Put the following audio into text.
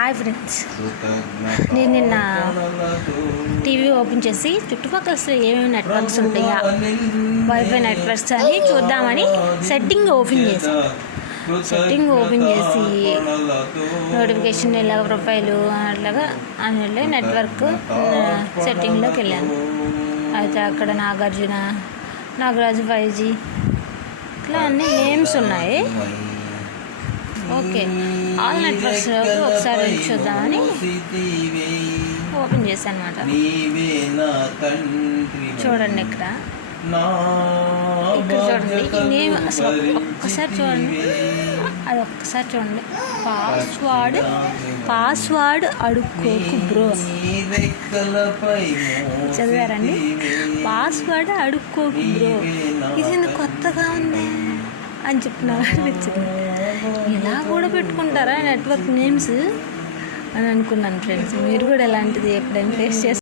Hi friends నేను నిన్న TV open చేసి చుట్టుపక్కల ఏమేమి నెట్వర్క్స్ ఉంటాయా వైఫై నెట్వర్క్స్ అని చూద్దామని సెట్టింగ్ ఓపెన్ చేశాను సెట్టింగ్ ఓపెన్ చేసి నోటిఫికేషన్ ఇలాగ ప్రొఫైలు అట్లాగా అని వెళ్ళి నెట్వర్క్ సెట్టింగ్లోకి వెళ్ళాను. అయితే అక్కడ నాగార్జున నాగరాజు ఫైవ్ జీ ఇట్లా అన్ని నేమ్స్ ఉన్నాయి. ఓకే. ఆల్ నెట్వర్క్స్ ఒకసారి చూద్దామని ఓపెన్ చేశాను అనమాట చూడండి ఇక్కడ. ఇక్కడ చూడండి. నేమ్ అసలు ఒక్క- ఒక్కసారి చూడండి. అది ఒక్కసారి చూడండి. పాస్వర్డ్ పాస్వర్డ్ అడుక్కోకు బ్రో. చదివారండి? పాస్వర్డ్ అడుక్కోకు బ్రో. ఇది కొత్తగా ఉంది? అని చెప్పిన అనిపించింది ఇలా కూడా పెట్టుకుంటారా? నెట్వర్క్ నేమ్స్ అని అనుకున్నాను ఫ్రెండ్స్ మీరు కూడా ఎలాంటిది ఎప్పుడైనా ఫేస్ చేస్తారు?